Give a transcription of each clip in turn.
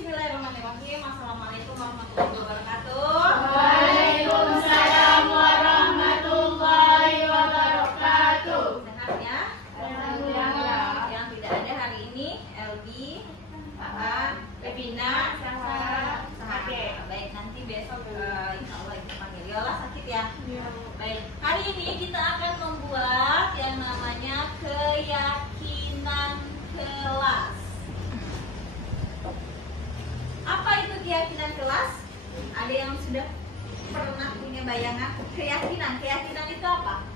Bismillahirrahmanirrahim. Assalamualaikum warahmatullahi wabarakatuh. Waalaikumsalam warahmatullahi wabarakatuh. Sehat ya? Alhamdulillah. Yang tidak ada hari ini Elbi, Aan, Evina, Sehat. Baik, nanti besok insya Allah ibu panggil. Yola sakit ya? Baik, hari ini kita akan membuat yang namanya keyakinan kelas. Apa itu keyakinan kelas? Ada yang sudah pernah punya bayangan? Keyakinan itu apa?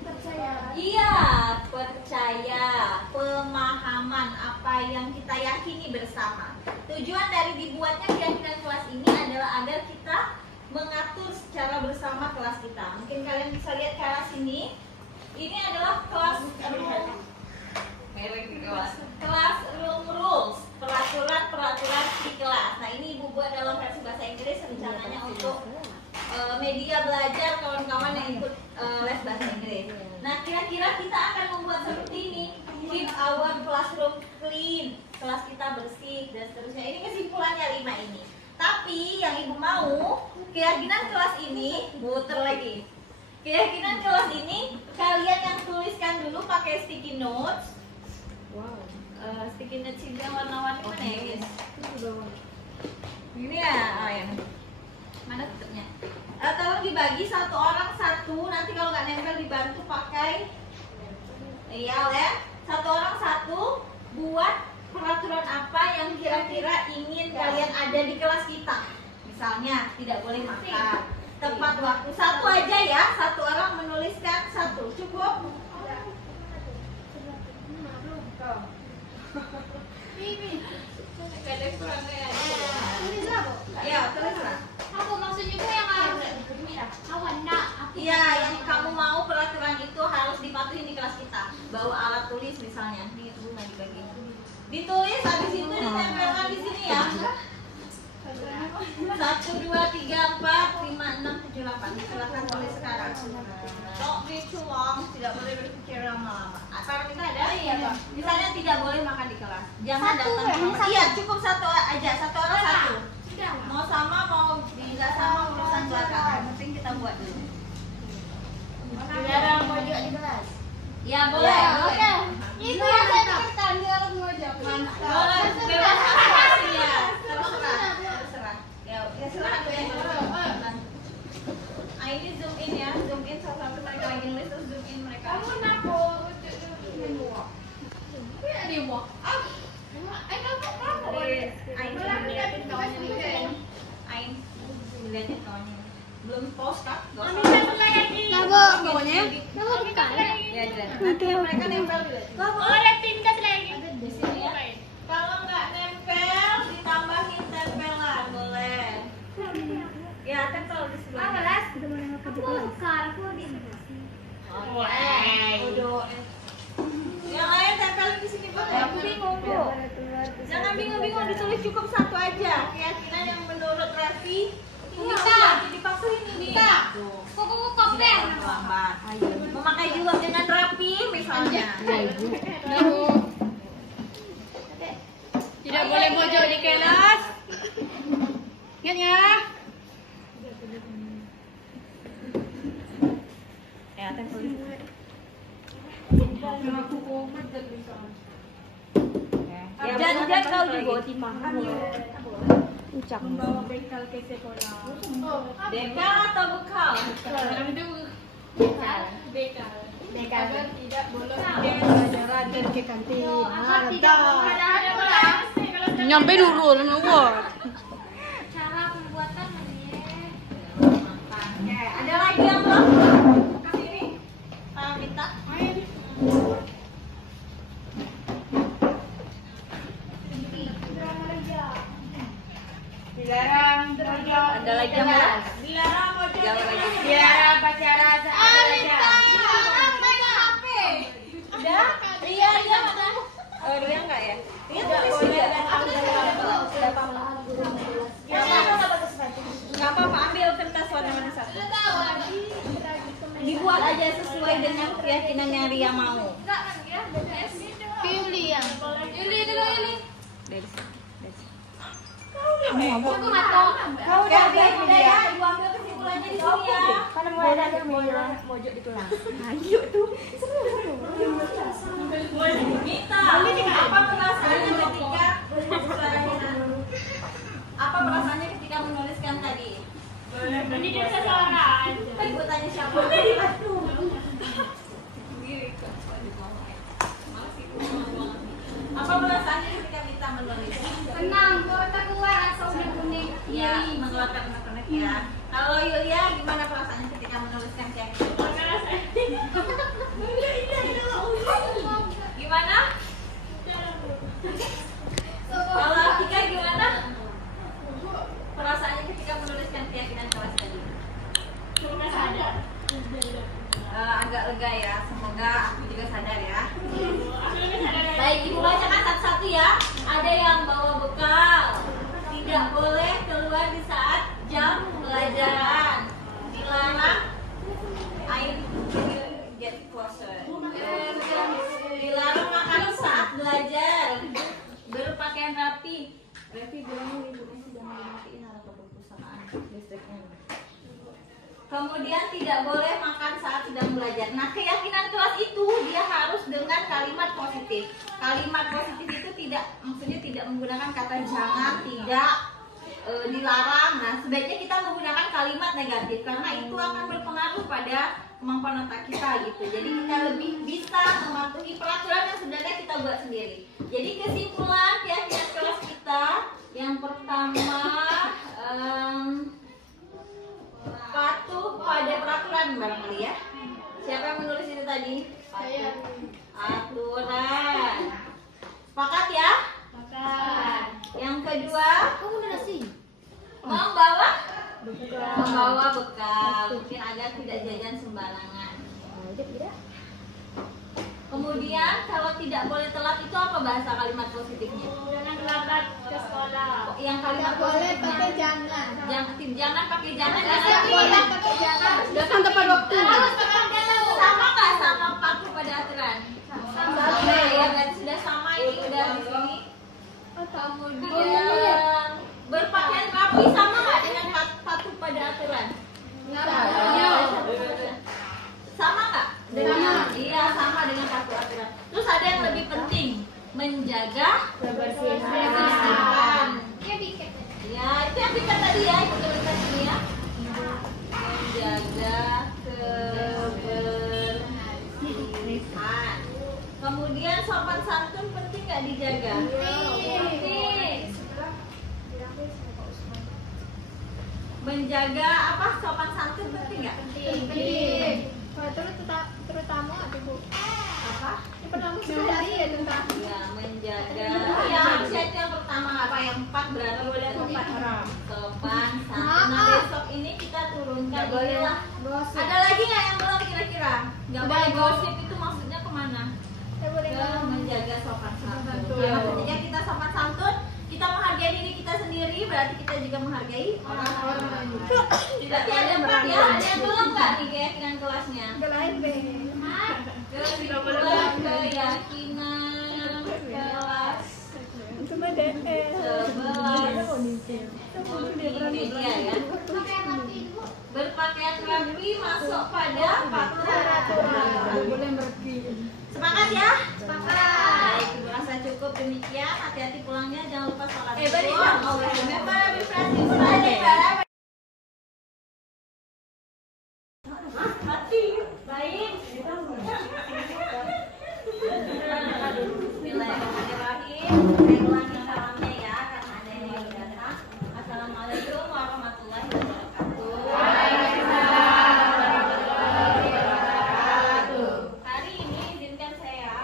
Percaya. Iya, percaya, pemahaman apa yang kita yakini bersama. Tujuan dari dibuatnya keyakinan kelas ini adalah agar kita mengatur secara bersama kelas kita. Mungkin kalian bisa lihat ke arah sini. Ini adalah classroom rules, peraturan di kelas. Nah, ini ibu buat dalam versi bahasa Inggris rencananya untuk media belajar kawan-kawan yang ikut les bahasa Inggris. Nah, kira-kira kita akan membuat seperti ini. Keep our classroom clean, kelas kita bersih dan seterusnya. Ini kesimpulannya 5 ini. Tapi yang ibu mau, keyakinan kelas ini, muter lagi. Keyakinan kelas ini kalian yang tuliskan dulu pakai sticky notes. Wow. Sticky notes yang warna-warni mana ya guys? Ini ya, yang mana tutupnya? Tolong dibagi satu orang satu. Nanti kalau nggak nempel dibantu pakai ya. Satu orang satu. Buat peraturan apa yang kira-kira ingin kalian ada di kelas kita. Misalnya tidak boleh makan, tepat waktu. Satu aja ya. Satu orang menuliskan satu. Cukup? Ini. Ya, teruslah. Apa maksudnya tuh yang harus Iya, yang kamu mau peraturan itu harus dipatuhi di kelas kita. Bawa alat tulis misalnya. Nih, rumah dibagi. Ditulis, habis itu ditempelkan di sini ya. 1, 2, 3, 4, 5, 6, 7, 8. Silakan tulis sekarang. Don't be too long. Tidak boleh berpikir lama-lama. Apa kita ada? Iya, Pak. Misalnya tidak boleh makan di kelas. Jangan datang. Iya, cukup satu aja. Satu orang satu. Mau sama mau tidak sama urusan belakang. Yang penting kita buat dulu. dilarang mojok di kelas. Ya boleh. Boleh. Itu yang saya pikirkan, dilarang mojok. Boleh. Bebas asosiasi ya. Terserah. Ya silakan ya. Ini zoom in ya. Zoom in satu-satu mereka lagi nulis terus zoom in mereka. Kamu kenapa wujud dengan buah? Tapi ada yang buah. Lihatin kawannya nih. Ain. Lihatin kawannya. Belum post kan? Kamu bawanya? Kamu bukan? Ya, nanti mereka nempel dulu. Di sini ya. Kalau nggak nempel, ditambahin tempelan boleh. Ya, tempel di sebelah. Yang lain tempelin di sini boleh. Aku bingung kok. Jangan bingung-bingung, ditulis cukup satu aja. Keyakinan yang menurut Revi bisa dipatuhin ini. Lambat. Memakai jilbab dengan rapi misalnya. Tidak boleh mojok di kelas. Ingat ya. Ya, tempel di sini. Jangan kau juga timang. Ucap. Membawa bekal ke sekolah. Bekal atau bekal? Bekal. Agar tidak bolos dengan pelajaran dan ke kantin. Nyampe dulu nomor. Cara pembuatan Ada lagi yang belum? Sini. Minta. dilarang mojok. Ada lagi yang belum? Dilarang mojok. Dilarang. Dilarang pacaran saja. Udah? Ria mana? Oh, Ria enggak ya? Ria tulis juga. Enggak apa-apa, ambil kertas warna-warni satu. Dibuat aja sesuai dengan keyakinan yang Ria mau. Pilih yang. Pilih dulu ini. Dari sini. Aku nggak tahu. Kau udah ya, ibu ambil kesimpulannya di sini ya. Karena mau ada mojok di tulang. Ayo tuh. Mita, apa perasaannya ketika menuliskan tadi? Ini dia sasaran. Ibu tanya siapa? Apa perasaannya ketika Mita menulis? Senang, kota keluar asal udah kuning. Iya, mengeluarkan unek-unek ya. Kalau Yulia, gimana perasaannya ketika menuliskan keyakinan? Gimana? Kalau Tika gimana? Perasaannya ketika menuliskan keyakinan kelas tadi? Agak lega ya, semoga aku juga sadar ya. Baik, ibu bacakan satu-satu ya. Ada yang bawa bekal, tidak boleh keluar di saat jam pelajaran, dilarang get closer. Dilarang makan saat belajar, berpakaian rapi. Revi bilangnya ibunya jangan dimatiin atau perpustakaan listriknya. Kemudian tidak boleh makan saat sedang belajar. Nah, keyakinan kelas itu dia harus dengan kalimat positif. Kalimat positif itu maksudnya tidak menggunakan kata jangan, tidak, dilarang. Nah, sebaiknya kita menggunakan kalimat negatif karena itu akan berpengaruh pada kemampuan otak kita gitu. Jadi kita lebih bisa mematuhi peraturan yang sebenarnya kita buat sendiri. Jadi kesimpulan keyakinan kelas kita yang pertama, patuh pada peraturan barangkali ya. Siapa yang menulis itu tadi? Saya. Aturan. Sepakat ya? Makan. Yang kedua, Kamu udah nasi? membawa bekal, mungkin agar tidak jajan sembarangan. Kemudian kalau tidak boleh telat itu apa bahasa kalimat positifnya? Jangan terlambat ke sekolah. Yang kalimat Boleh positifnya? pakai jangan. Jangan pakai jangan. Tidak boleh pakai jangan. Datang tepat waktu. Harus pakai jangan. Sama nggak sama patuh pada aturan? Sama ya, berarti sudah sama ini udah di sini. Kemudian berpakaian rapi sama nggak dengan patuh pada aturan? Sama nggak? Iya, sama dengan patuh aturan. Terus ada yang lebih penting, menjaga kebersihan. Ya, itu yang kita tadi ya, itu tulisan ini ya. Menjaga kebersihan. Kemudian sopan santun penting nggak dijaga? Penting. Menjaga apa sopan santun penting nggak? Penting. Terutama Bu. Apa? Yang pertama sehari ya tentang. Ya, menjaga. Ya, harusnya itu yang pertama apa? Yang 4 berarti boleh 4. Sopan santun. Nah, besok ini kita turunkan inilah. Ada lagi nggak yang belum kira-kira? Nggak boleh gosip itu maksudnya kemana? Ke menjaga sopan santun. Ya, maksudnya kita sopan santun, kita menghargai diri kita sendiri, berarti kita juga menghargai orang lain. Berarti ada 4 ya. Ada yang belum nggak nih keyakinan kelasnya? Kesimpulan keyakinan kelas 11 ini dia ya. Berpakaian rapi masuk pada peraturan. Sepakat ya? Sepakat. Baik, ibu rasa cukup demikian. Hati-hati pulangnya, jangan lupa sholat. Baik. Bismillahirrahmanirrahim. Saya ulangi salamnya ya, karena ada yang baru datang. Assalamualaikum warahmatullahi wabarakatuh. Hari ini izinkan saya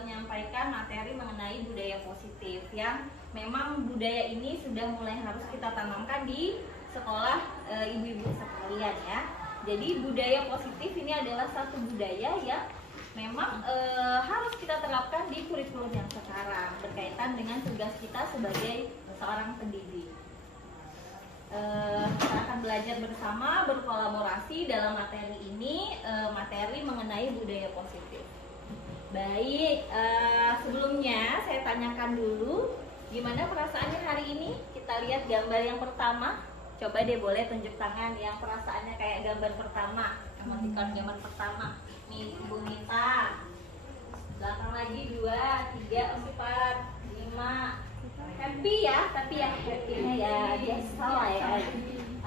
menyampaikan materi mengenai budaya positif yang memang budaya ini sudah mulai harus kita tanamkan di sekolah ibu-ibu sekalian ya. Jadi budaya positif ini adalah satu budaya yang memang harus kita terapkan di kurikulum yang sekarang berkaitan dengan tugas kita sebagai seorang pendidik. Kita akan belajar bersama, berkolaborasi dalam materi ini, materi mengenai budaya positif. Baik, sebelumnya saya tanyakan dulu, gimana perasaannya hari ini? Kita kita lihat gambar yang pertama. Coba deh boleh tunjuk tangan yang perasaannya kayak gambar pertama, emoticon gambar pertama. Nih Ibu Mita. Belakang lagi 2, 3, 4, 5. Happy ya, tapi ya happy-nya ya biasa lah ya.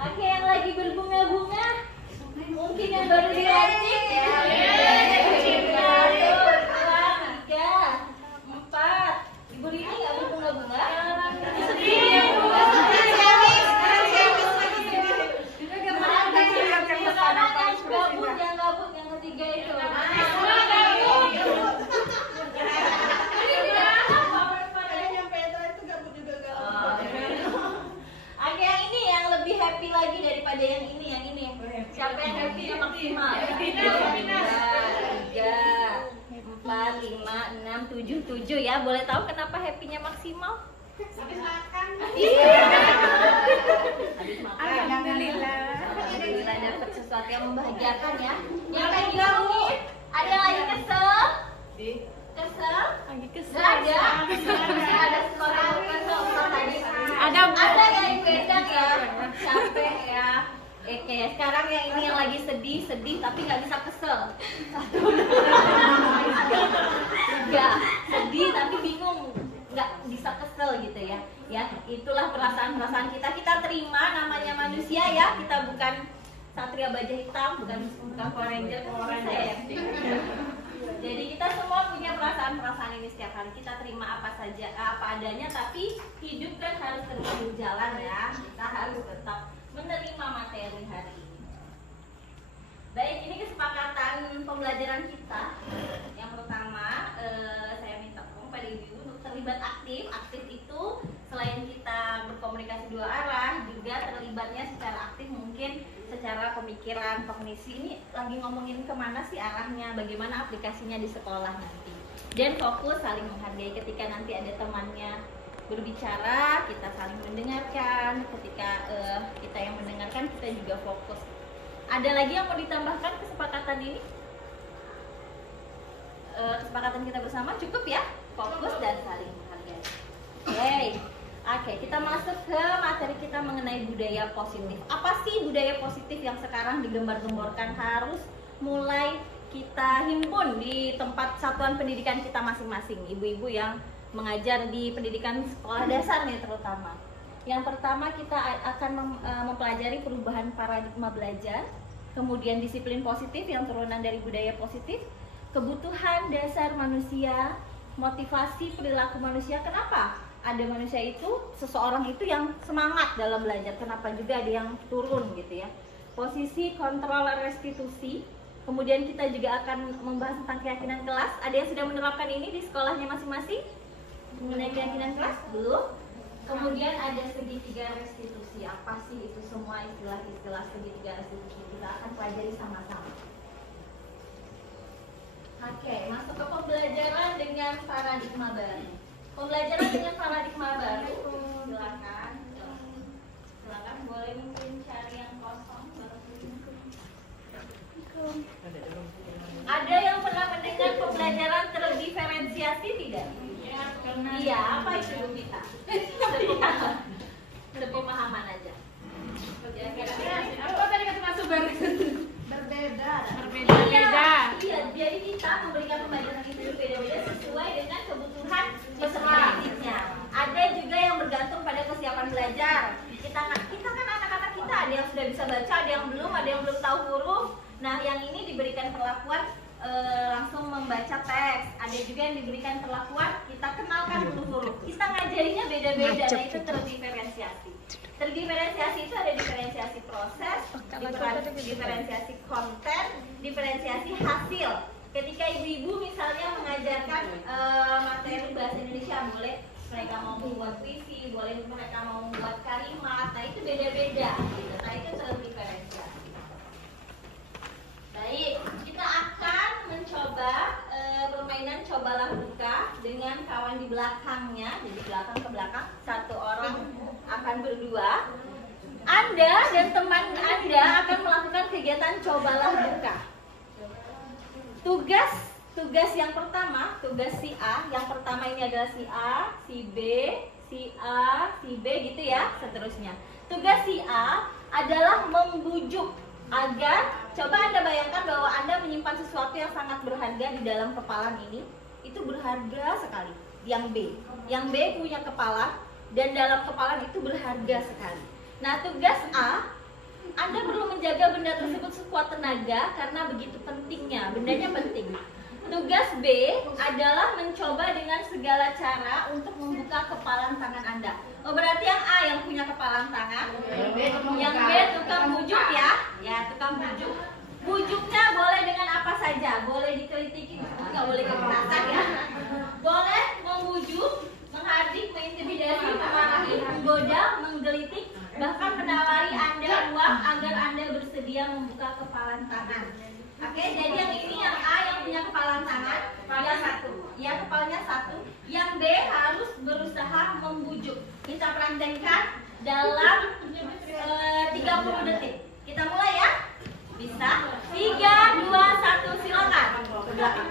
Oke, yang lagi berbunga-bunga, mungkin yang baru diracik ya. 1, 2, 3, 4. Ibu Rini nggak berbunga-bunga? Sedih. Yang gabut, yang ketiga itu. Oke, yang ini yang lebih happy lagi daripada yang ini. Siapa yang happy-nya maksimal? 3, 4, 5, 6, 7, 7 ya. Boleh tahu kenapa happy-nya maksimal? Habis makan. Iya. Habis makan. Alhamdulillah. Alhamdulillah dapat sesuatu yang membahagiakan ya. Yang lagi ngomongin, ada yang lagi kesel? Kesel? Lagi kesel. Nggak ada. Ada sesuatu yang kesel tadi. Ada ya Ibu Endang ya. Capek ya. Oke, sekarang yang ini yang lagi sedih tapi nggak bisa kesel. 3, sedih tapi bingung, nggak bisa kesel gitu ya. Ya, itulah perasaan-perasaan kita. Kita terima, namanya manusia ya. Kita bukan Satria Baja Hitam, bukan Power Ranger ya. Jadi kita semua punya perasaan-perasaan ini setiap hari. Kita terima apa saja, apa adanya. Tapi hidup kan harus terus berjalan ya. Kita harus tetap menerima materi hari ini. Baik, ini kesepakatan pembelajaran kita. Yang pertama, saya minta tolong pada ibu untuk terlibat aktif. Aktif itu selain kita berkomunikasi 2 arah, juga terlibatnya secara aktif mungkin secara pemikiran, kognisi. Ini lagi ngomongin kemana sih arahnya, bagaimana aplikasinya di sekolah nanti. Dan fokus saling menghargai ketika nanti ada temannya berbicara, kita saling mendengarkan. Ketika kita yang mendengarkan, kita juga fokus. Ada lagi yang mau ditambahkan kesepakatan ini? Kesepakatan kita bersama cukup ya? Fokus dan saling menghargai. Oke, kita masuk ke materi kita mengenai budaya positif. Apa sih budaya positif yang sekarang digembar-gemborkan harus mulai kita himpun di tempat satuan pendidikan kita masing-masing? Ibu-ibu yang mengajar di pendidikan sekolah dasar nih terutama. Yang pertama kita akan mempelajari perubahan paradigma belajar, kemudian disiplin positif yang turunan dari budaya positif, kebutuhan dasar manusia, motivasi perilaku manusia. Kenapa ada manusia itu, seseorang itu yang semangat dalam belajar, kenapa juga ada yang turun gitu ya. Posisi, kontrol, restitusi. Kemudian kita juga akan membahas tentang keyakinan kelas. Ada yang sudah menerapkan ini di sekolahnya masing-masing? Mengenai keyakinan kelas? Belum. Kemudian ada segitiga restitusi. Apa sih itu semua istilah-istilah segitiga restitusi? Kita akan pelajari sama-sama. Oke, masuk ke pembelajaran dengan paradigma baru. Pembelajaran dengan paradigma baru. Silakan boleh mungkin cari yang kosong. Ada yang pernah mendengar pembelajaran terdiferensiasi tidak? Iya, apa itu Bu Mita? Sepemahaman aja. Apa tadi kata masuk berbeda. Iya, jadi kita memberikan pembelajaran itu berbeda-beda sesuai dengan kebutuhan peserta didiknya. Ada juga yang bergantung pada kesiapan belajar. Kita kan anak-anak kita ada yang sudah bisa baca, ada yang belum tahu huruf. Nah, yang ini diberikan perlakuan langsung membaca teks. Ada juga yang diberikan perlakuan kita kenalkan huruf-huruf. Kita ngajarinya beda-beda. Nah, itu terdiferensiasi. Terdiferensiasi itu ada diferensiasi proses, diferensiasi konten, diferensiasi hasil. Ketika ibu-ibu misalnya mengajarkan materi bahasa Indonesia, boleh mereka mau membuat puisi, boleh mereka mau membuat kalimat. Nah, itu beda-beda. Nah, itu terdiferensiasi. Baik, kita akan mencoba permainan cobalah buka dengan kawan di belakangnya. Jadi belakang ke belakang, satu orang akan berdua. Anda dan teman Anda akan melakukan kegiatan cobalah buka. Tugas yang pertama, tugas si A. Yang pertama ini adalah si A, si B, si si A, si B gitu ya, seterusnya. Tugas si A adalah membujuk agar, coba Anda bayangkan bahwa Anda menyimpan sesuatu yang sangat berharga di dalam kepalan ini. Itu berharga sekali. Yang B punya kepala, dan dalam kepalan itu berharga sekali. Nah, tugas A, Anda perlu menjaga benda tersebut sekuat tenaga karena begitu pentingnya, bendanya penting. Tugas B adalah mencoba dengan segala cara untuk membuka kepalan tangan Anda. Oh, berarti yang A yang punya kepalan tangan, yang B tukang bujuk ya. Ya, tukang bujuk. Bujuknya boleh dengan apa saja, boleh dikelitiki, nggak boleh kekerasan ya. Boleh membujuk, menghardik, mengintimidasi, memarahi, menggoda, menggelitik, bahkan menawari Anda uang agar Anda bersedia membuka kepalan tangan. Oke, jadi yang ini yang A yang punya kepalan tangan, yang satu, ya kepalanya satu. Yang B harus berusaha membujuk. Kita praktekkan dalam 30 detik. Kita mulai ya. Bisa? 3, 2, 1, silakan. Ke belakang.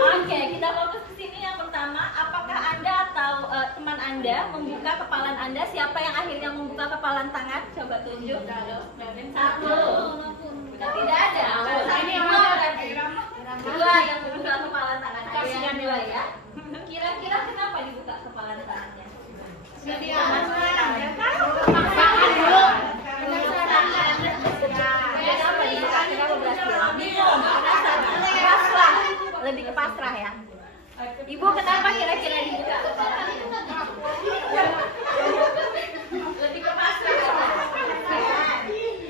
Oke, kita fokus ke sini. Yang pertama, apakah Anda atau teman Anda membuka kepalan Anda? Siapa yang akhirnya membuka kepalan tangan? Coba tunjuk. Satu. Tidak ada. Dua yang membuka kepalan tangan. Ada yang dua ya. Kira-kira kenapa dibuka kepalan tangannya? Lebih ke pasrah ya. Ibu kenapa kira-kira dibuka? Lebih ke pasrah.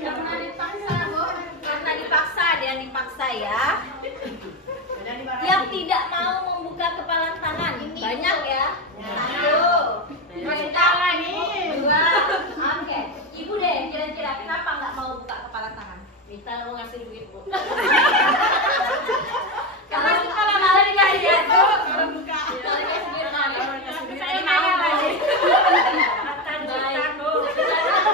Karena dipaksa, Bu. Karena dipaksa, ada yang dipaksa ya. Yang tidak mau membuka kepalan tangan banyak ya. Satu. Dua. Oke. Ibu deh, kira-kira kenapa nggak mau buka kepalan tangan? Minta mau ngasih duit, Bu. Kalau malah dikasih aku buka.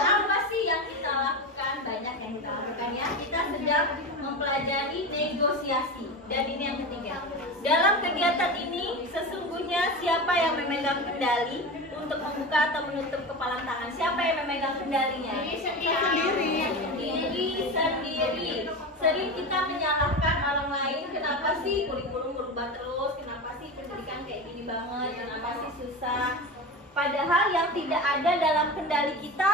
Apa sih yang kita lakukan? Banyak yang kita lakukan ya. Kita sedang mempelajari negosiasi. Dan ini yang ketiga. Dalam kegiatan ini sesungguhnya siapa yang memegang kendali untuk membuka atau menutup kepalan tangan? Siapa yang memegang kendalinya? Diri sendiri. Sering kita menyalahkan orang lain. Kenapa sih kurikulum berubah terus? Kenapa sih pendidikan kayak gini banget? Kenapa sih susah? Padahal yang tidak ada dalam kendali kita,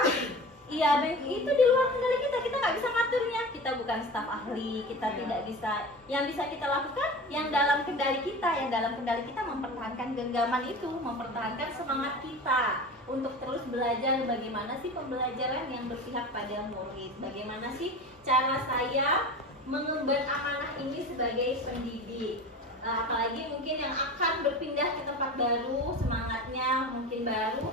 iya itu di luar kendali kita. Kita nggak bisa ngaturnya. Kita bukan staf ahli. Kita tidak bisa. Yang bisa kita lakukan yang dalam kendali kita. Yang dalam kendali kita mempertahankan genggaman itu, mempertahankan semangat kita untuk terus belajar. Bagaimana sih pembelajaran yang berpihak pada murid? Bagaimana sih cara saya mengemban amanah ini sebagai pendidik? Apalagi mungkin yang akan berpindah ke tempat baru, semangatnya mungkin baru,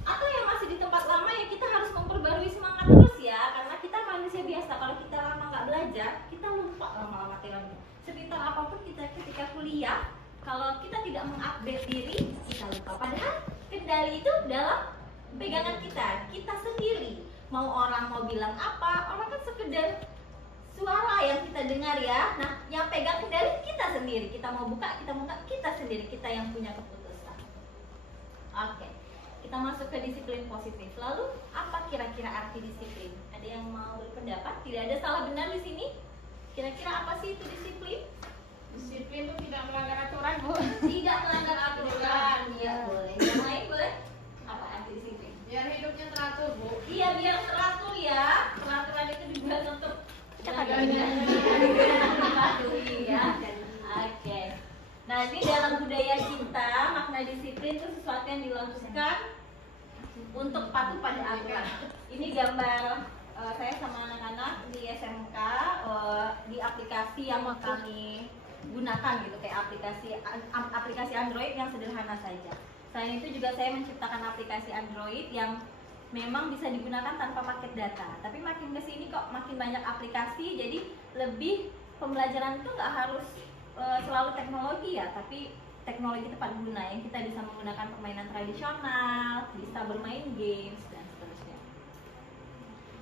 atau yang masih di tempat lama ya kita harus memperbarui semangat terus ya, karena kita manusia biasa. Kalau kita lama nggak belajar, kita lupa lama-lama teorinya. Sepintar apapun kita ketika kuliah, kalau kita tidak mengupdate diri, kita lupa. Padahal kendali itu dalam pegangan kita sendiri. mau orang mau bilang apa, orang kan sekedar suara yang kita dengar ya. Nah, yang pegang kendali kita sendiri. Kita mau buka, kita mau enggak, kita sendiri, kita yang punya keputusan. Oke, kita masuk ke disiplin positif. Lalu apa kira-kira arti disiplin? Ada yang mau berpendapat? Tidak ada salah benar di sini. Kira-kira apa sih itu disiplin? Disiplin itu tidak melanggar aturan, Bu. Tidak melanggar aturan. Iya, boleh. Yang lain boleh? Apa arti disiplin? Biar hidupnya teratur, Bu. Iya, biar teratur ya. Peraturan itu dibuat untuk dipatuhi ya. Oke. Nah, ini dalam budaya kita, makna disiplin itu sesuatu yang dilakukan untuk patuh pada aturan. Ini gambar saya sama anak-anak di SMK di aplikasi yang kami gunakan gitu, kayak aplikasi Android yang sederhana saja. Selain itu juga saya menciptakan aplikasi Android yang memang bisa digunakan tanpa paket data. Tapi makin kesini kok makin banyak aplikasi, jadi lebih pembelajaran itu nggak harus selalu teknologi ya, tapi teknologi tepat guna yang kita bisa menggunakan permainan tradisional, bisa bermain games dan seterusnya.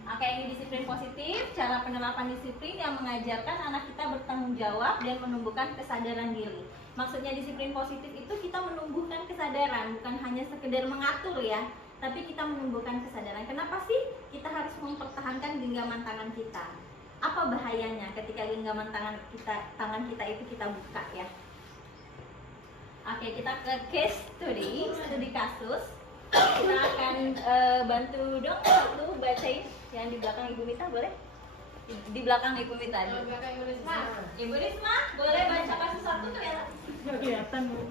Oke, ini disiplin positif, cara penerapan disiplin yang mengajarkan anak kita bertanggung jawab dan menumbuhkan kesadaran diri. Maksudnya disiplin positif itu kita menumbuhkan kesadaran, bukan hanya sekedar mengatur ya, tapi kita menumbuhkan kesadaran. Kenapa sih kita harus mempertahankan genggaman tangan kita? Apa bahayanya ketika genggaman tangan kita itu kita buka ya? Oke, kita ke case study, studi kasus. Kita akan bantu dong waktu bacain yang di belakang Ibu Mita, boleh? Di belakang Ibu Mita. Di belakang Ibu Risma. Ibu Risma, boleh baca kasus satu tuh ya? Nggak kelihatan, Bu.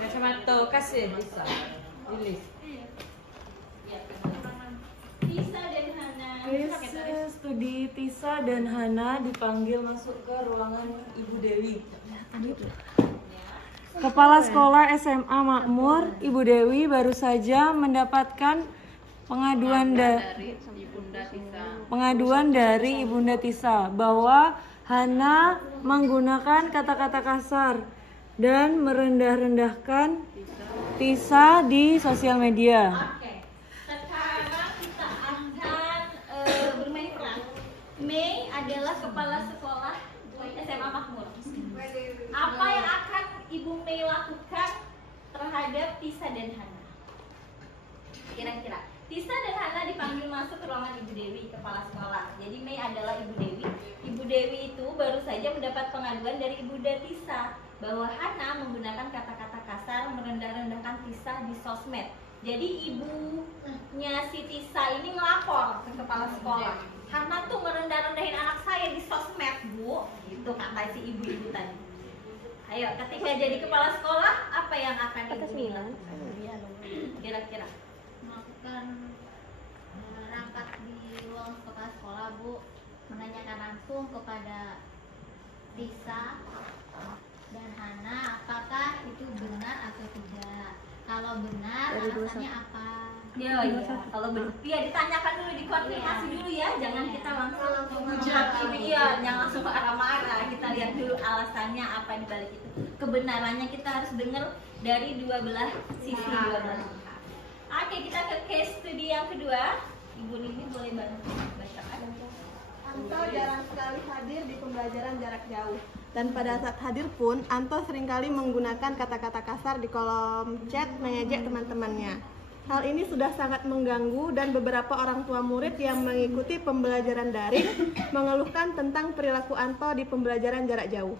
Kacamata kasih bisa. Tulis. Tisa dan Hana. Studi Tisa dan Hana dipanggil masuk ke ruangan Ibu Dewi. Kepala Sekolah SMA Makmur, Ibu Dewi baru saja mendapatkan pengaduan dari Ibunda Tisa bahwa Hana menggunakan kata-kata kasar dan merendah-rendahkan Tisa di sosial media. Oke, sekarang kita akan bermain peran. Mei adalah kepala sekolah SMA Makmur. Apa yang akan Ibu Mei lakukan terhadap Tisa dan Hana? Kira-kira Tisa dan Hana dipanggil masuk ke ruangan Ibu Dewi, kepala sekolah. Jadi Mei adalah Ibu Dewi. Ibu Dewi itu baru saja mendapat pengaduan dari Ibunda Tisa bahwa Hana menggunakan kata-kata kasar, merendah-rendahkan Tisa di sosmed. Jadi ibunya si Tisa ini ngelapor ke kepala sekolah. Hana tuh merendah-rendahin anak saya di sosmed, Bu. Gitu kata si ibu-ibu tadi. Ayo, ketika jadi kepala sekolah, apa yang akan Ibu lakukan? Kira-kira? Melakukan rapat di ruang kepala sekolah, Bu, menanyakan langsung kepada Tisa dan Hana apakah itu benar atau tidak. Kalau benar, alasannya apa? Iya. Kalau ditanyakan dulu, dikonfirmasi dulu ya. Jangan kita langsung menghakimi, ya, jangan langsung marah-marah. Kita lihat dulu alasannya apa di balik itu. Kebenarannya kita harus dengar dari dua belah sisi, dua belah pihak. Oke, kita ke case study yang kedua. Ibu Nini boleh bantu bacakan. Anto jarang sekali hadir di pembelajaran jarak jauh. Dan pada saat hadir pun, Anto seringkali menggunakan kata-kata kasar di kolom chat mengejek teman-temannya. Hal ini sudah sangat mengganggu dan beberapa orang tua murid yang mengikuti pembelajaran daring mengeluhkan tentang perilaku Anto di pembelajaran jarak jauh.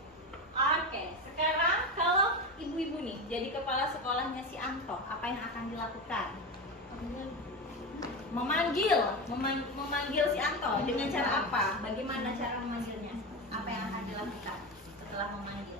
Oke, sekarang kalau ibu-ibu nih jadi kepala sekolahnya si Anto, apa yang akan dilakukan? Memanggil si Anto dengan cara apa? Bagaimana cara memanggilnya? Apa yang akan dilakukan setelah memanggil?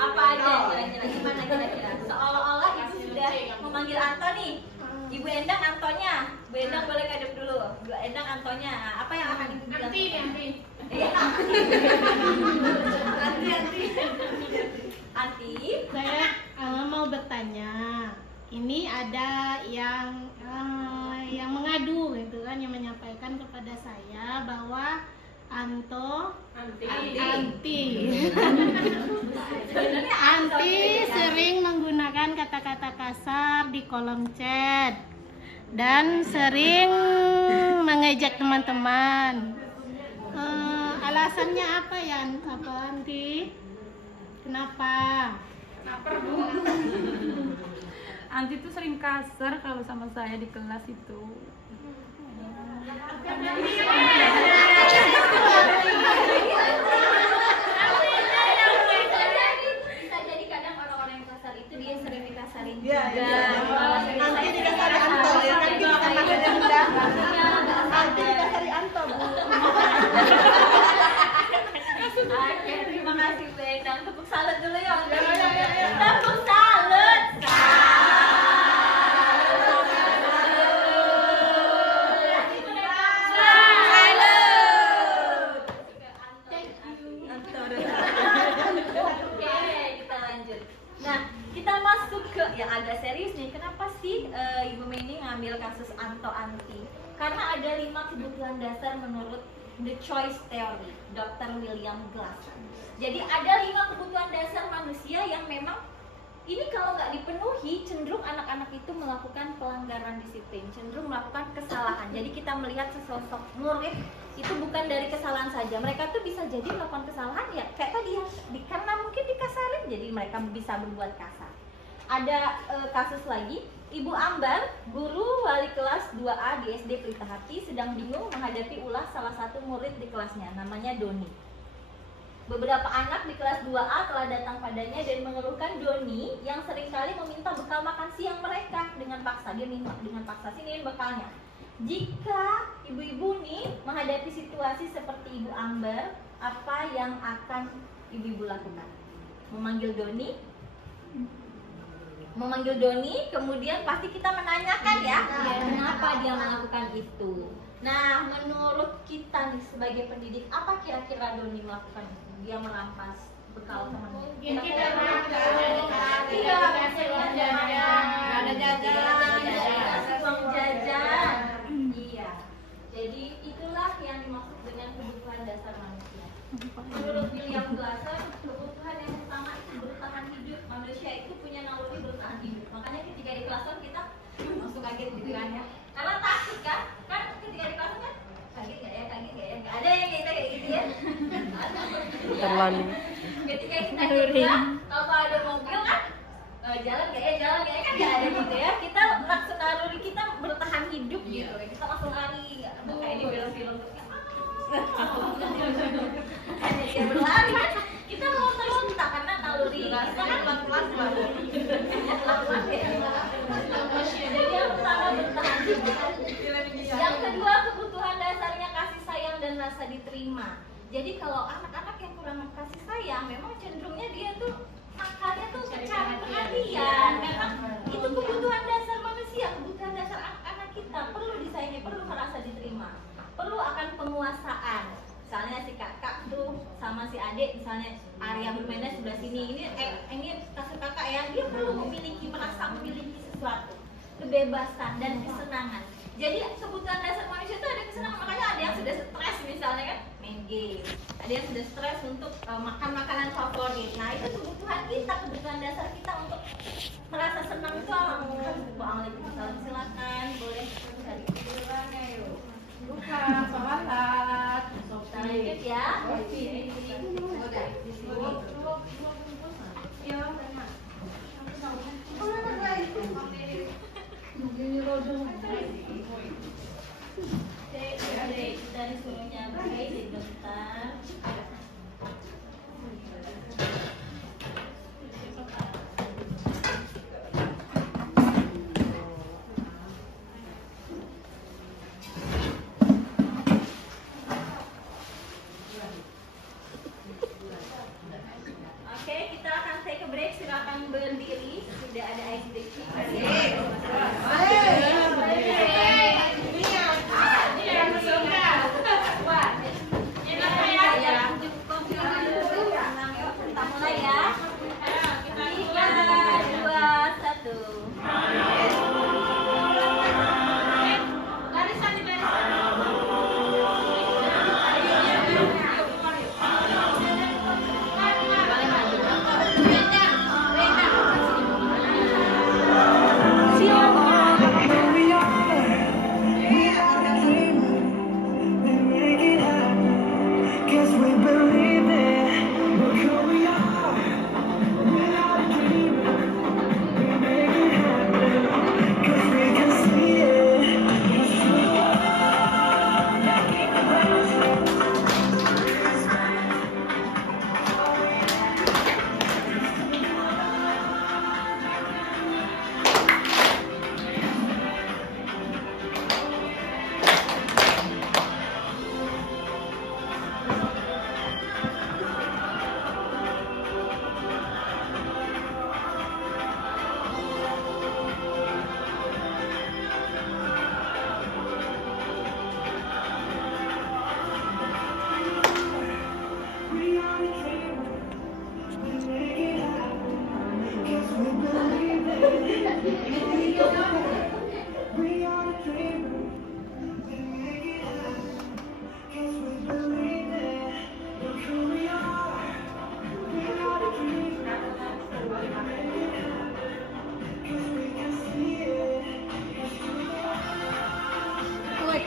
Apa aja kira-kira? Gimana kira-kira? Seolah-olah ibu sudah memanggil Anto nih. Ibu Endang Antonya. Bu Endang boleh ngadep dulu. Bu Endang Antonya. Apa yang akan ibu bilang? Anti. Saya mau bertanya. Ini ada yang mengadu gitu kan, yang menyampaikan kepada saya bahwa Anto anti kolom chat dan sering mengejek teman-teman. Alasannya apa ya? Apa Anti? Kenapa? Anti tuh sering kasar kalau sama saya di kelas itu. Bisa jadi kadang orang-orang yang kasar itu dia sering dikasarin Iya, juga. iya. Nanti dikasari Anto ya, kan kita kan masih denda. Nanti dikasari Anto, Bu. Oke, terima kasih Bu Endang. Tepuk salut dulu ya. Tepuk salut. Oke, kita lanjut. Nah, kita masuk ke yang agak serius nih. Kenapa sih Ibu Meni ngambil kasus Anto Anti? Karena ada 5 kebutuhan dasar menurut The Choice Theory, Dr. William Glasser. Jadi ada 5 kebutuhan dasar manusia yang memang ini kalau nggak dipenuhi, cenderung anak-anak itu melakukan pelanggaran disiplin, cenderung melakukan kesalahan. Jadi kita melihat sesosok murid itu bukan dari kesalahan saja. Mereka tuh bisa jadi melakukan kesalahan ya kayak tadi ya, karena mungkin dikasarin, jadi mereka bisa berbuat kasar. Ada kasus lagi, Ibu Ambar, guru wali kelas 2A di SD Pelita Hati, sedang bingung menghadapi ulah salah satu murid di kelasnya, namanya Doni. Beberapa anak di kelas 2A telah datang padanya dan mengeluhkan Doni yang seringkali meminta bekal makan siang mereka dengan paksa. Dia minta dengan paksa, sini bekalnya. Jika ibu-ibu nih menghadapi situasi seperti Ibu Ambar, apa yang akan ibu-ibu lakukan? Memanggil Doni? Memanggil Doni, kemudian pasti kita menanyakan ya, kenapa dia melakukan itu. Nah, menurut kita nih sebagai pendidik, apa kira-kira Doni melakukan itu? Dia merampas bekal temannya. Mungkin kita makan, Tidak kasih uang jajan, ada jajan, dikasih uang jajan. Iya. Jadi itulah yang dimaksud dengan kebutuhan dasar manusia. Menurut William Glasser, kebutuhan yang pertama itu bertahan hidup. Manusia itu punya naluri bertahan hidup. Makanya ketika di kelas kita langsung kaget gitu kan ya. Karena takut kan? Kan ketika di kelas kan kaget nggak ya, kaget nggak ya? Nggak ada yang kayak gitu ya. Terlalu. Ketika kita nyebrang, kalau ada mobil kan jalan nggak ya, jalan nggak ya, kan nggak ada gitu ya. Kita langsung naluri kita bertahan hidup gitu. Kita langsung lari, nggak kayak di film-film. Jadi berlari kan, kita lontar-lontar karena naluri kita kan pelan-pelan banget. Pelan-pelan ya. Jadi yang pertama bertahan hidup. Yang kedua kebutuhan dasarnya kasih sayang dan rasa diterima. Jadi kalau anak-anak yang kurang kasih sayang, memang cenderungnya dia tuh nakalnya tuh mencari perhatian. Memang itu kebutuhan dasar manusia, kebutuhan dasar anak-anak kita. Perlu disayangi, perlu merasa diterima, perlu akan penguasaan. Misalnya si kakak tuh sama si adik, misalnya Arya bermainnya sebelah sini. Ini kasus kakak ya, dia perlu merasa memiliki sesuatu, kebebasan dan kesenangan. Jadi kebutuhan dasar manusia itu ada kesenangan. Makanya ada yang sudah stres misalnya kan main game, ada yang sudah stres untuk makan makanan favorit. Nah itu kebutuhan kita, kebutuhan dasar kita untuk merasa senang itu apa? Waalaikumsalam, silakan boleh cari kebutuhannya yuk. buka, sholat. Kita lanjut ya. Di sini. Kita disuruh nyantai di dokter. Oke, kita akan take a break. Silakan berdiri. Tidak ada ice breaking. Kita mulai ya. 3, 2, 1. Siap.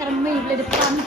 Academy di depan.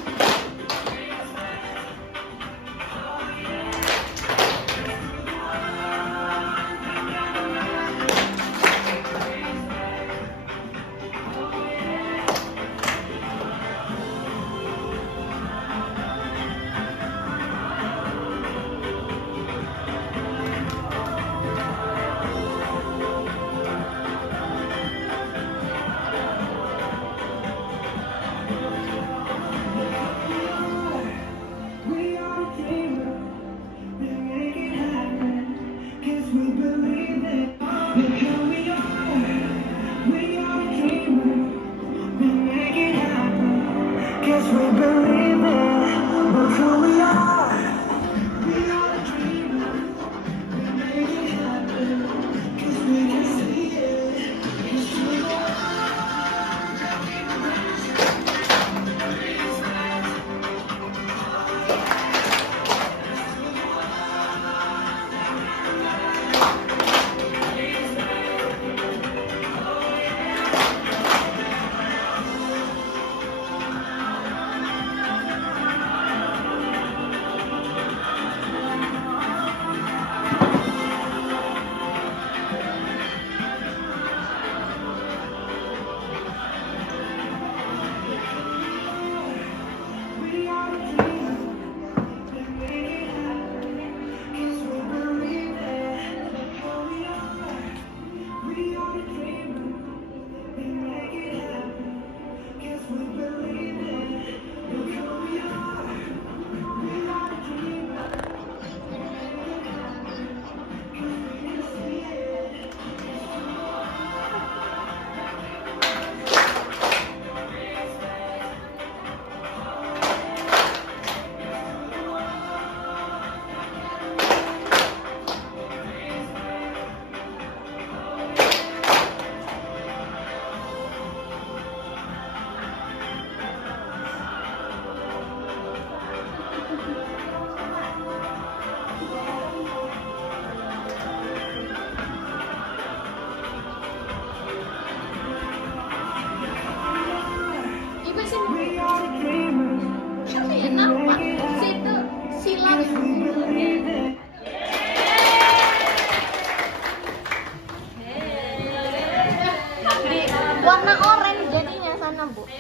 Warna oranye jadinya sana, Bu. Oke,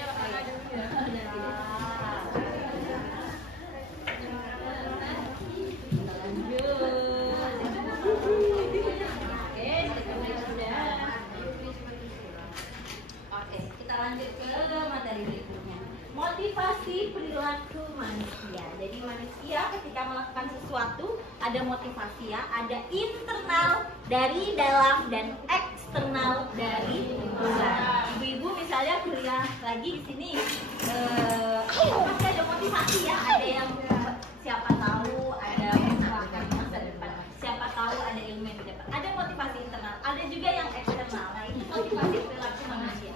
kita lanjut ke materi berikutnya. Motivasi perilaku manusia. Jadi manusia ketika melakukan sesuatu ada motivasi ya, ada internal dari dalam dan eksternal dari luar. Ibu-ibu misalnya kuliah lagi di sini, pasti ada motivasi ya. Ada yang siapa tahu ada masa depan, siapa tahu ada ilmu yang didapat. Ada motivasi internal, ada juga yang eksternal. Nah itu motivasi perilaku manusia.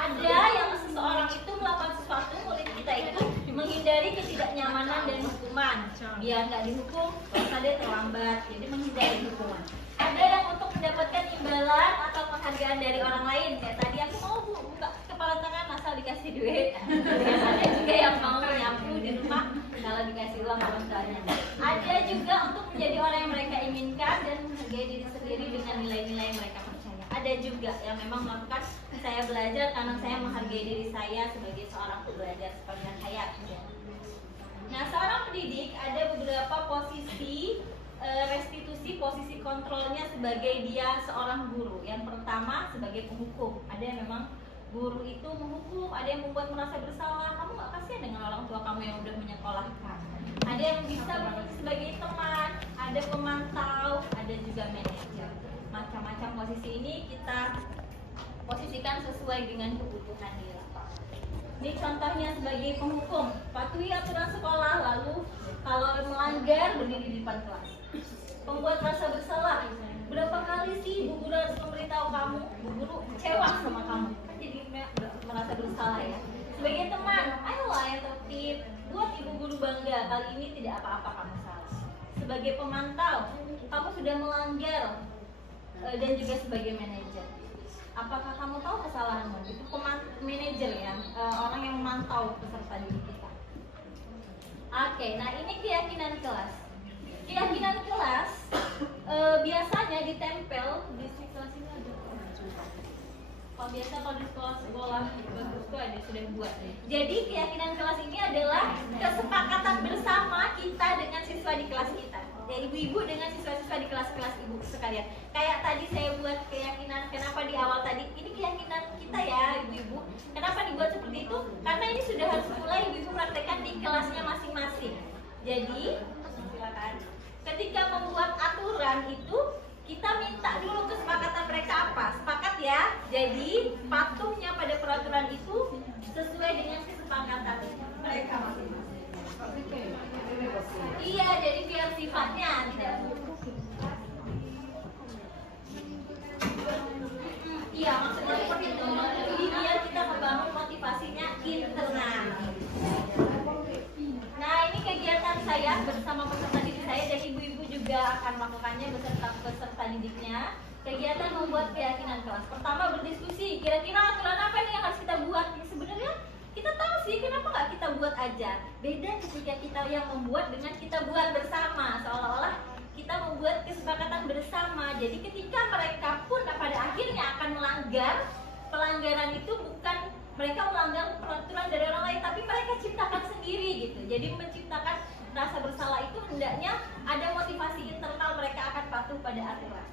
Ada yang seseorang itu melakukan sesuatu, murid kita itu menghindari ketidaknyamanan dan hukuman. Biar nggak dihukum, maka dia terlambat, jadi menghindari hukuman. Ada yang untuk mendapatkan imbalan atau penghargaan dari orang lain. Kayak tadi aku mau buka kepala tangan asal dikasih duit. Ada juga yang mau nyapu di rumah kalau dikasih uang orang tuanya. Ada juga untuk menjadi orang yang mereka inginkan dan menghargai diri sendiri dengan nilai-nilai yang mereka percaya. Ada juga yang memang melakukan saya belajar karena saya menghargai diri saya sebagai seorang pembelajar seperti yang saya. Nah, seorang pendidik ada beberapa posisi restitusi, posisi kontrolnya sebagai dia seorang guru. Yang pertama sebagai penghukum. Ada yang memang guru itu menghukum, ada yang membuat merasa bersalah. Kamu gak kasihan dengan orang tua kamu yang udah menyekolahkan. Ada yang bisa berfungsi sebagai teman, ada pemantau, ada juga manajer. Macam-macam posisi ini kita posisikan sesuai dengan kebutuhan di lapangan. Ini contohnya sebagai penghukum, patuhi aturan sekolah, lalu kalau melanggar berdiri di depan kelas. Pembuat rasa bersalah, berapa kali sih Bu Guru harus memberitahu kamu, Bu Guru kecewa sama kamu, kan jadi merasa bersalah ya. Sebagai teman, ayolah yang tertib, buat Ibu Guru bangga, kali ini tidak apa-apa kamu salah. Sebagai pemantau, kamu sudah melanggar, dan juga sebagai manajer. Apakah kamu tahu kesalahanmu? Itu manajer ya, orang yang memantau peserta didik kita. Oke, nah ini keyakinan kelas. Keyakinan kelas biasanya ditempel di kelas ini ada. Kalau biasa kalau di sekolah bagusku ada sudah buat. Jadi keyakinan kelas ini adalah kesepakatan bersama kita dengan siswa di kelas kita. Ya ibu-ibu dengan siswa-siswa di kelas-kelas ibu sekalian. Kayak tadi saya buat keyakinan, kenapa di awal tadi ini keyakinan kita ya ibu-ibu. Kenapa dibuat seperti itu? Karena ini sudah harus mulai ibu-ibu praktekkan di kelasnya masing-masing. Jadi silakan. Ketika membuat aturan itu kita minta dulu kesepakatan mereka apa? Sepakat ya. Jadi patuhnya pada peraturan itu sesuai dengan kesepakatan mereka masing-masing. Iya, jadi biar sifatnya tidak iya, maksudnya seperti itu. Jadi biar kita membangun motivasinya internal. Nah, ini kegiatan saya bersama peserta didik saya dan ibu-ibu juga akan melakukannya beserta peserta didiknya. Kegiatan membuat keyakinan kelas. Pertama berdiskusi, kira-kira aturan apa nih yang harus kita buat? Ya, sebenarnya kita tahu sih, kenapa nggak kita buat aja? Beda ketika kita yang membuat dengan kita buat bersama, seolah-olah kita membuat kesepakatan bersama. Jadi ketika mereka pun pada akhirnya akan melanggar, pelanggaran itu bukan mereka melanggar peraturan dari orang lain, tapi mereka ciptakan sendiri gitu. Jadi menciptakan rasa bersalah itu hendaknya ada motivasi internal, mereka akan patuh pada aturan.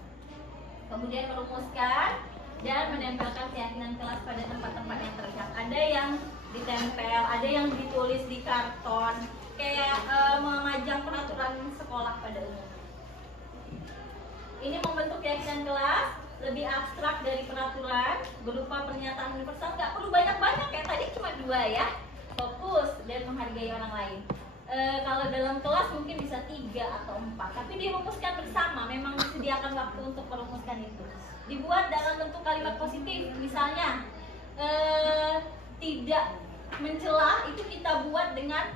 Kemudian merumuskan dan menempelkan keyakinan kelas pada tempat-tempat yang terlihat. Ada yang ditempel, ada yang ditulis di karton, kayak memajang peraturan sekolah pada umumnya. Ini membentuk keyakinan kelas lebih abstrak dari peraturan, berupa pernyataan universal. Nggak perlu banyak-banyak, kayak tadi cuma 2 ya. Fokus dan menghargai orang lain. Kalau dalam kelas mungkin bisa 3 atau 4, tapi dirumuskan bersama. Memang disediakan waktu untuk merumuskan itu. Dibuat dalam bentuk kalimat positif, misalnya tidak mencela itu kita buat dengan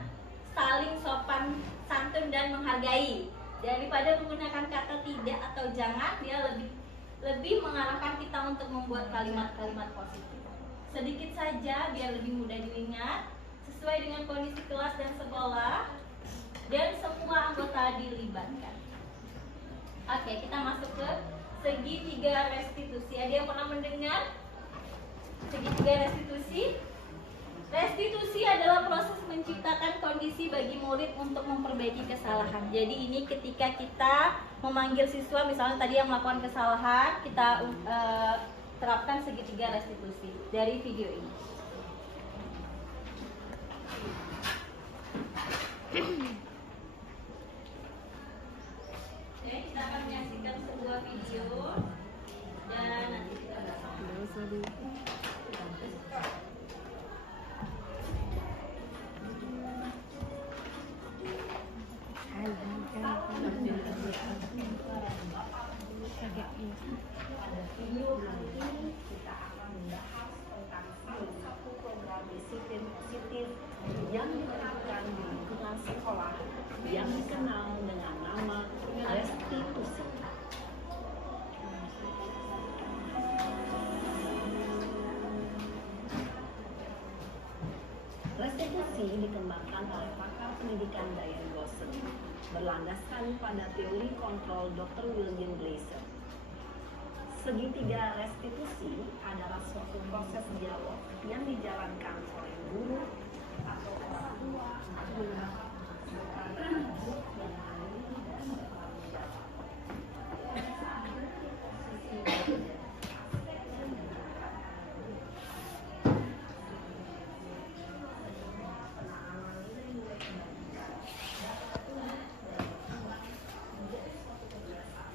saling sopan santun dan menghargai. Daripada menggunakan kata tidak atau jangan, dia lebih mengarahkan kita untuk membuat kalimat-kalimat positif. Sedikit saja biar lebih mudah diingat, sesuai dengan kondisi kelas dan sekolah, dan semua anggota dilibatkan. Oke, kita masuk ke segitiga restitusi. Ada yang pernah mendengar segitiga restitusi? Restitusi adalah proses menciptakan kondisi bagi murid untuk memperbaiki kesalahan. Jadi ini ketika kita memanggil siswa, misalnya tadi yang melakukan kesalahan, kita terapkan segitiga restitusi dari video ini. Oke, kita akan menyaksikan sebuah video dan nanti kita video ini kita akan membahas tentang salah satu program disiplin positif yang diterapkan di lingkungan sekolah yang dikenal dengan nama restitusi. Restitusi dikembangkan oleh pakar pendidikan Diane Gosset, berlandaskan pada teori kontrol Dr. William Glasser. Segitiga restitusi adalah suatu proses dialog yang dijalankan oleh guru atau orang tua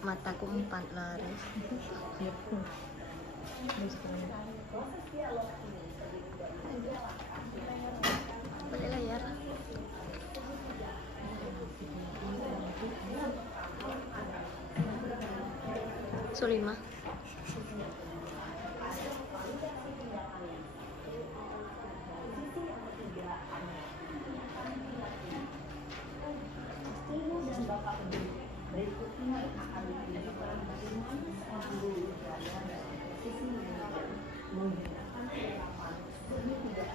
mataku empat lari. Boleh layar. Sulima. Berikut ini akan menunjukkan bagaimana seorang guru belajar posisi dan menggunakan harapan demi tidak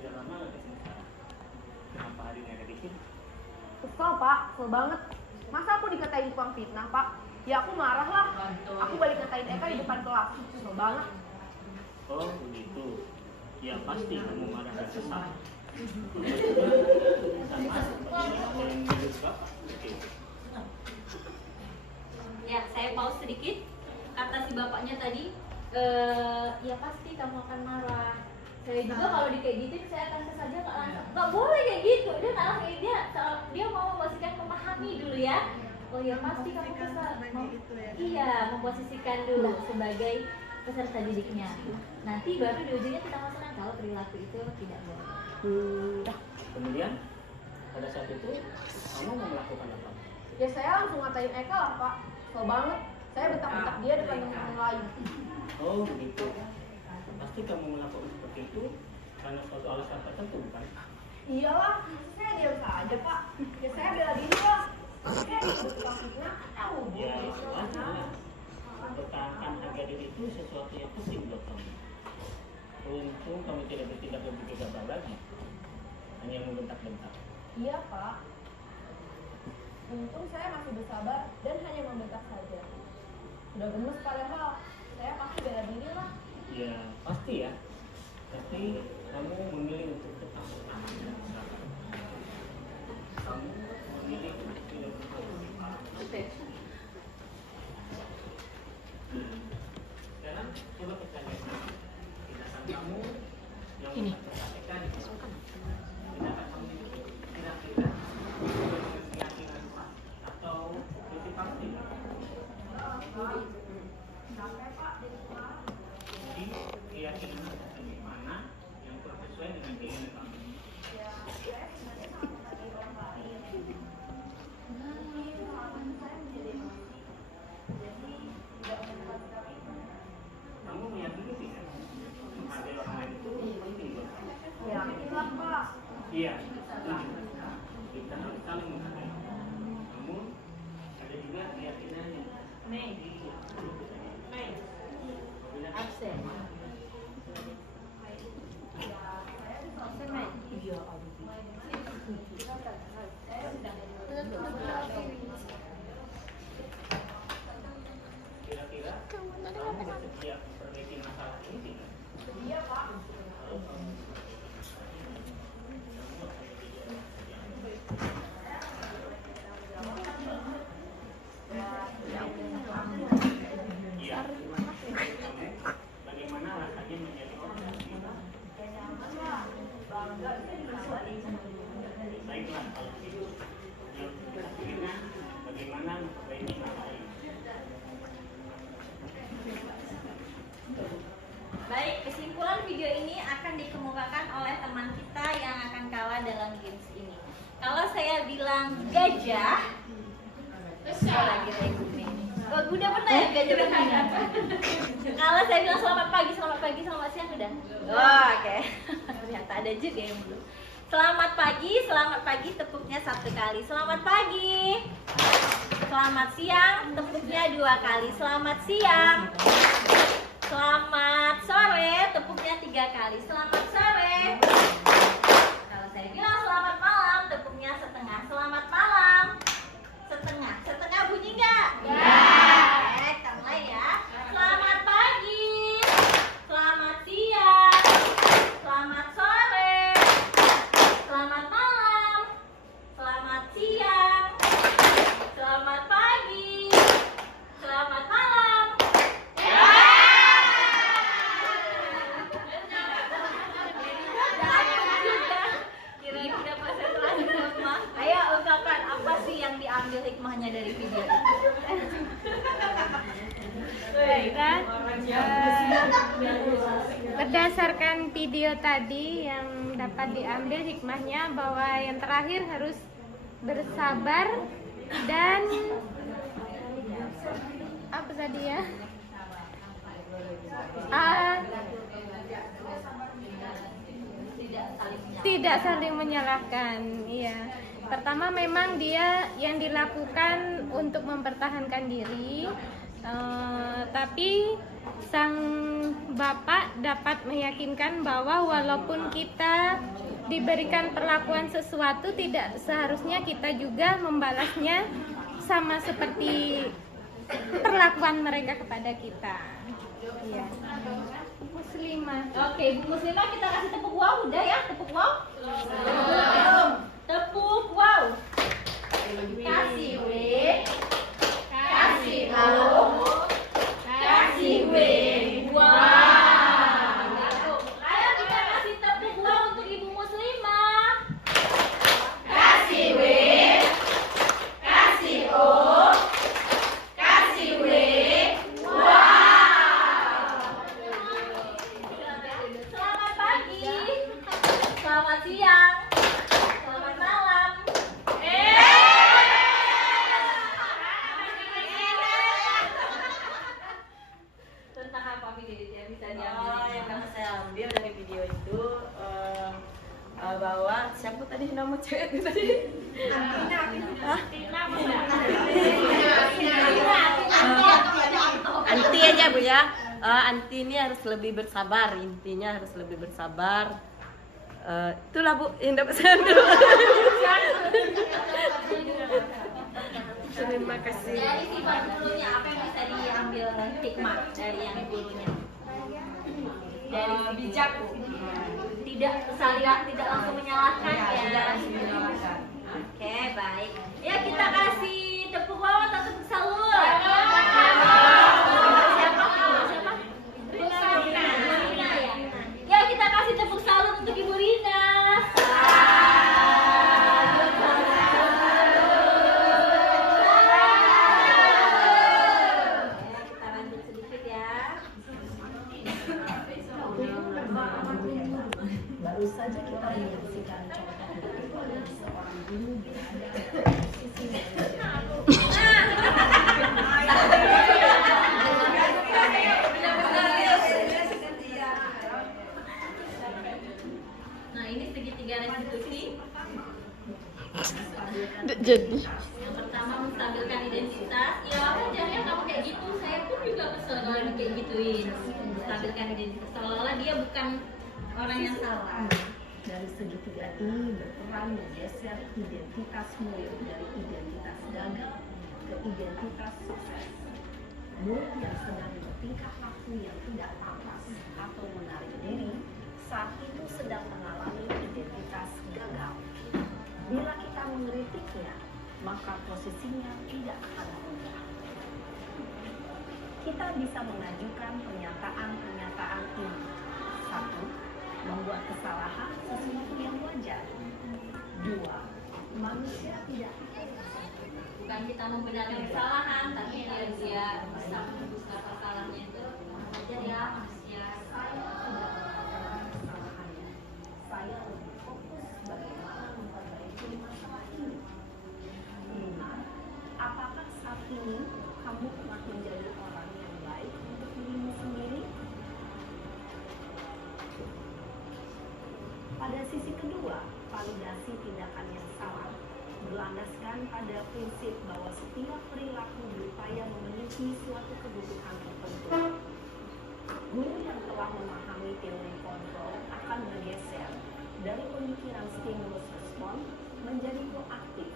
Tidak lama lagi sekarang. Kenapa hari ini ada di sini? Kesel pak, kesel banget. Masa aku dikatain tukang fitnah pak? Ya aku marah lah. Aku balik katain Eka di depan kelas. Kesel banget. Oh begitu. Ya pasti kamu marah dan kesal. Ya, saya pause sedikit. Kata si bapaknya tadi, ya pasti kamu akan marah. Saya juga kalau kayak gitu saya akan kesal aja nggak boleh kayak gitu. Dia nggak kayak dia mau memposisikan memahami dulu ya. Oh ya pasti kamu kesal. Iya, memposisikan dulu sebagai peserta didiknya. Nanti baru di ujungnya kita masukkan kalau perilaku itu tidak boleh. Kemudian pada saat itu kamu mau melakukan apa? Ya saya langsung ngatain Eka lah pak. Kesel banget. Saya bentak-bentak dia depan teman lain. Oh begitu. Pasti kamu melakukan seperti itu karena suatu alasan tertentu bukan? Iyalah, saya diam saja pak. Ya saya bela diri lah. Saya dituduh tukang fitnah. Ya wajar. Mempertahankan harga diri itu sesuatu yang penting buat kamu. Untung kamu tidak bertindak lebih gegabah lagi, hanya membentak-bentak. Iya pak. Untung saya masih bersabar dan hanya membentak saja. Sudah gemes padahal. Saya pasti bela diri lah. Ya pasti ya. Tapi kamu memilih untuk tetap bersabar. Kamu memilih untuk tidak bersabar. Sekarang coba kita lihat tindakan kamu yang memperhatikan tindakan kamu kira-kira keyakinan atau lebih pasti jadi keyakinan bagaimana yang sesuai dengan keinginan kamu. Kamu meyakini tidak menghargai orang lain itu penting buat kamu? Yakinlah pak. Iya, kita harus saling menghargai. Namun ada juga keyakinan yang Absen. kira-kira kamu bersedia memperbaiki masalah ini tidak? Iya pak. Iya. Bagaimana rasanya menjadi orang baiklah kalau gitu. Akhirnya bagaimana memperbaiki masalah ini? Baik, kesimpulan video ini akan dikemukakan oleh teman kita yang akan kalah dalam games ini. Kalau saya bilang gajah, lagi ribut nih. Oh, udah pernah ya gajah betina? Kalau saya bilang selamat pagi, selamat siang udah. Oh, oke. Ternyata ada juga yang belum. Selamat pagi, tepuknya 1 kali. Selamat pagi. Selamat siang, tepuknya 2 kali. Selamat siang. Selamat sore, tepuknya 3 kali. Selamat sore. Kalau saya bilang selamat malam, tepuknya setengah. Selamat malam. Setengah bunyi nggak? Ya. Kita mulai ya. Selamat pagi. Selamat siang. Selamat sore. Selamat malam. Selamat siang. Selamat pagi. Selamat malam. Kira-kira presentasi semua. Ayo ungkapkan apa sih yang diambil hikmahnya dari video ini? Berdasarkan video tadi yang dapat diambil hikmahnya bahwa yang terakhir harus bersabar dan apa tadi ya? Tidak saling menyalahkan, iya. Pertama memang dia yang dilakukan untuk mempertahankan diri, tapi sang bapak dapat meyakinkan bahwa walaupun kita diberikan perlakuan sesuatu, tidak seharusnya kita juga membalasnya sama seperti perlakuan mereka kepada kita. Iya. Muslimah. Oke, Bu Muslimah, kita kasih tepuk wow udah ya, tepuk wow. Tepuk wow. Kasih W, kasih O, kasih W. Wow. Ayo kita kasih tepuk wow untuk Ibu Muslimah. Kasih W, kasih O, kasih W. Selamat pagi, selamat siang, selamat malam. Tentang apa video yang bisa diambil? Yang bisa saya ambil dari video itu bahwa siapa tadi nama cewek itu tadi? Anti aja Bu ya. Anti ini harus lebih bersabar, intinya harus lebih bersabar. Itulah Bu yang dapat saya ambil. Terima kasih. Dari sifat gurunya apa yang bisa diambil hikmah dari yang gurunya? Dari bijak, tidak langsung menyalahkan ya. Tidak langsung menyalahkan. Oke, baik. Ya kita kasih tepuk tangan atau tepuk salut. Siapa? Rina ya. Ya kita kasih tepuk salut untuk Ibu Rina. Kita lanjut sedikit ya. Baru saja kita menyaksikan contoh bagaimana seorang guru berada pada posisi Nah ini segitiga restitusi. Jadi Yang pertama menstabilkan identitas. Ya wajarnya kamu kayak gitu. Saya pun juga kesel kalau kayak gituin. Menstabilkan identitas. Seolah-olah dia bukan orang yang salah. dari segitiga ini berperan menggeser identitas murid dari identitas gagal ke identitas sukses. Murid yang sedang bertingkah laku yang tidak pantas atau menarik diri saat itu sedang mengalami identitas gagal. Bila kita mengkritiknya, maka posisinya tidak akan mudah. Kita bisa mengajukan pernyataan-pernyataan ini. 1. Membuat kesalahan sesuatu yang wajar. 2. Manusia tidak Bukan kita membenarkan kesalahan, tapi dia bisa menembus kata salahnya itu wajar ya manusia. Saya lebih fokus bagaimana memperbaiki masalah ini. 5. Apakah saat ini kamu telah menjadi orang yang baik untuk dirimu sendiri? Pada sisi kedua, validasi tindakan yang salah berlandaskan pada prinsip bahwa setiap perilaku berupaya memenuhi suatu kebutuhan tertentu. Guru yang telah memahami teori kontrol akan bergeser dari pemikiran stimulus respon menjadi proaktif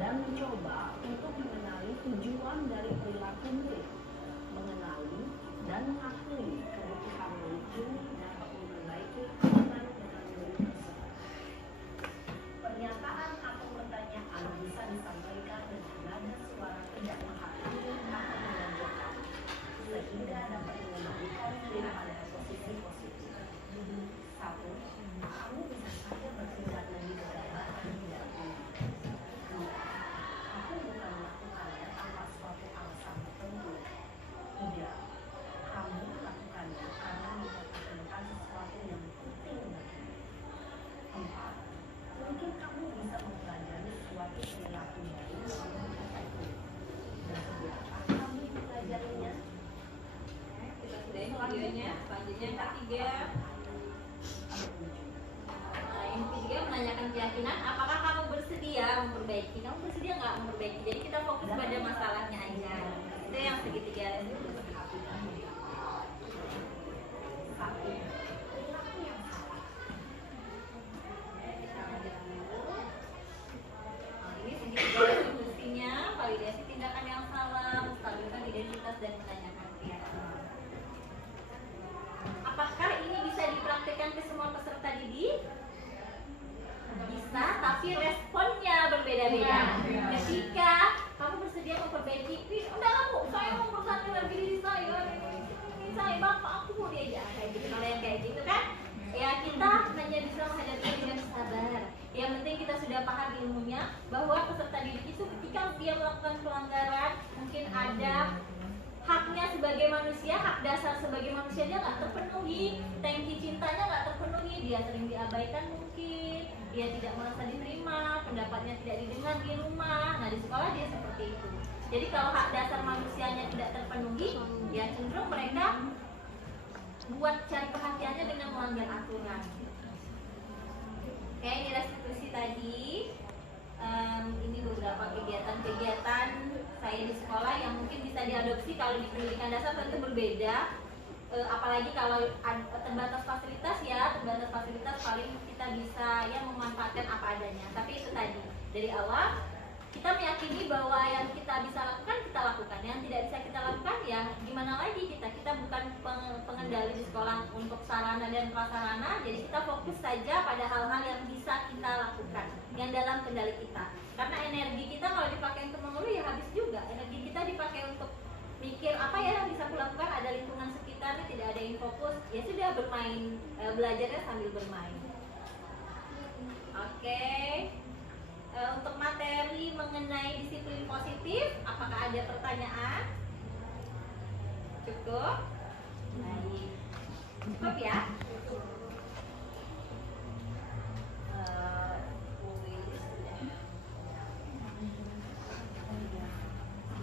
dan mencoba untuk mengenali tujuan dari perilaku murid, mengenali dan mengakui kebutuhan murid ini dan memperbaiki hubungan dengan murid tersebut. Pernyataan atau pertanyaan bisa disampaikan dengan nada suara tidak menghakimi atau menunjukkan, sehingga dapat mengembalikan murid pada posisi positif. 1. Kamu bisa saja bertindak lebih gegabah dan tidak. 2. Aku bukan melakukannya tanpa suatu Selanjutnya yang ketiga. Nah, yang ketiga menanyakan keyakinan. Apakah kamu bersedia memperbaiki? Kamu bersedia nggak memperbaiki? Jadi kita fokus pada masalahnya aja. Itu yang segitiga resolusi. Resolusinya validasi tindakan yang salah, menstabilkan identitas dan menanyakan keyakinan. Apakah ini bisa dipraktikkan ke semua peserta didik? Bisa, tapi responnya berbeda-beda. Ketika kamu bersedia memperbaiki, udahlah Bu, saya mau bersatu lagi diri saya. Ini saya bapak aku mau diajak kayak gitu. Kalau yang kayak gitu kan, ya kita hanya bisa menghadapi dengan sabar. Yang penting kita sudah paham ilmunya bahwa peserta didik itu ketika dia melakukan pelanggaran, mungkin ada haknya sebagai manusia, hak dasar sebagai manusia dia nggak terpenuhi, tangki cintanya nggak terpenuhi, dia sering diabaikan mungkin, dia tidak merasa diterima, pendapatnya tidak didengar di rumah. Nah di sekolah dia seperti itu. Jadi kalau hak dasar manusianya tidak terpenuhi, ya cenderung mereka buat cari perhatiannya dengan melanggar aturan. Oke, ini restitusi tadi. Ini beberapa kegiatan-kegiatan saya di sekolah yang mungkin bisa diadopsi. Kalau di pendidikan dasar tentu berbeda, apalagi kalau terbatas fasilitas, ya terbatas fasilitas paling kita bisa ya memanfaatkan apa adanya. Tapi itu tadi dari awal kita meyakini bahwa yang kita bisa lakukan kita lakukan, yang tidak bisa kita lakukan ya gimana lagi, kita bukan pengendali di sekolah untuk sarana dan prasarana. Jadi kita fokus saja pada hal-hal yang bisa kita lakukan, yang dalam kendali kita. Karena energi kita kalau dipakai untuk mengeluh ya habis juga. Energi kita dipakai untuk mikir apa ya yang bisa aku lakukan, ada lingkungan sekitarnya, tidak ada yang fokus, ya sudah bermain, belajarnya sambil bermain. Oke. Untuk materi mengenai disiplin positif, apakah ada pertanyaan? Cukup? Baik. Cukup ya?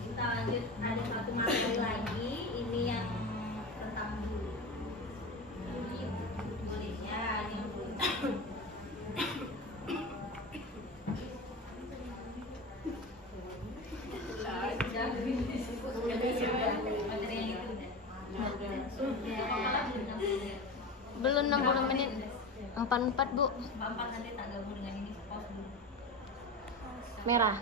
Kita lanjut, ada satu materi lagi, ini yang tentang bulu. Bolehnya, ini yang bulu. Belum 60 menit. 44 Bu. 44 nanti tak gabung dengan ini, pause dulu. Merah.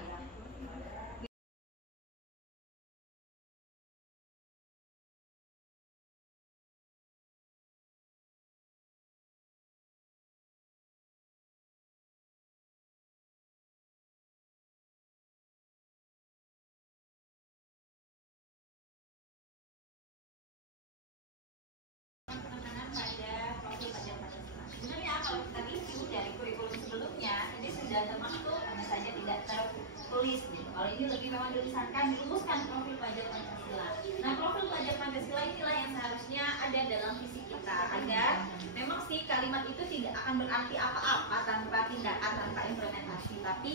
Kalau kita review dari kurikulum sebelumnya, ini sudah termasuk, hanya saja tidak tertulis gitu. Kalau ini lebih memang diusahakan dirumuskan profil pelajar Pancasila. Nah, profil pelajar Pancasila inilah yang seharusnya ada dalam visi kita, agar memang sih kalimat itu tidak akan berarti apa-apa tanpa tindakan, tanpa implementasi, tapi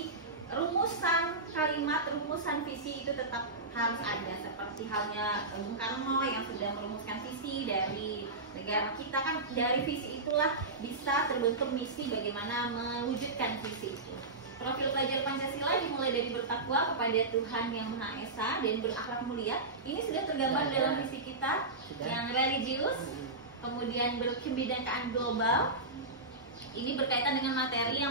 rumusan kalimat, rumusan visi itu tetap harus ada. Seperti halnya Bung Karno yang sudah merumuskan visi dari negara kita, kan dari visi itulah bisa terbentuk misi bagaimana mewujudkan visi itu. Profil pelajar Pancasila dimulai dari bertakwa kepada Tuhan Yang Maha Esa dan berakhlak mulia. Ini sudah tergambar dalam visi kita yang religius, kemudian berkebinekaan global. Ini berkaitan dengan materi yang